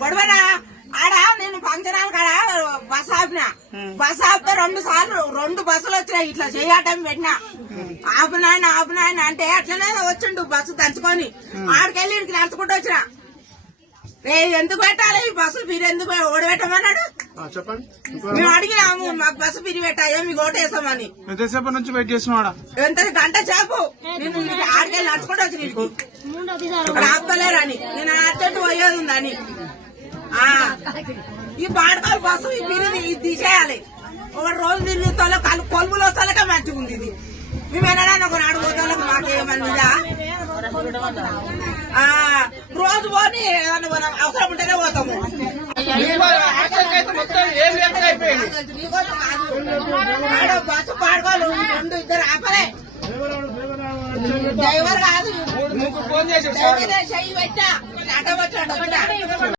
గొడవనా ఆడ నేను function hall కాడ బస్ ఆపిన. బస్ ఆపితే 2 సార్లు 2 బస్సులు వచ్చినాయి. ఇట్లా చేయటం పెట్టినా ఆపునాయన అంటే అట్లనే వచ్చిండు బస్సు దంచుకొని. ఆడికెళ్ళి ఇడికి నడుచుకుంటూ వచ్చిన. ఎందుకు పెట్టాలి ఈ బస్సు మీరు ఎందుకు ఓడబెట్టమన్నాడు. మేము అడిగినాము మాకు బస్సు పిరి పెట్టాయో మీకు ఓటేసామని. ఎంతసేపు నుంచి వెయిట్ చేస్తున్నాడా? ఎంత గంట సేపు నేను ఆడికెళ్ళి నడుచుకుంటూ వచ్చి ఇక్కడ ఆపలేరని నేను అర్జెంట్ పోయేది ఉందని. ఈ బాడకాలు బస్సు ఈ పిరిది ఇది తీసేయాలి. ఒక రోజు తిరుగుతాలో కొలుములు వస్తాలకే మంచిగా ఉంది. ఇది మేమేనా ఒక నాడు పోతాలకు మాకేమన్నా రోజు పోని ఏదన్నా అవసరం ఉంటేనే పోతాము. బస్సు పాడుకోవాలి 2 ఆపలే. డ్రైవర్ కాదు చెయ్యి పెట్టా అడ్డ వచ్చి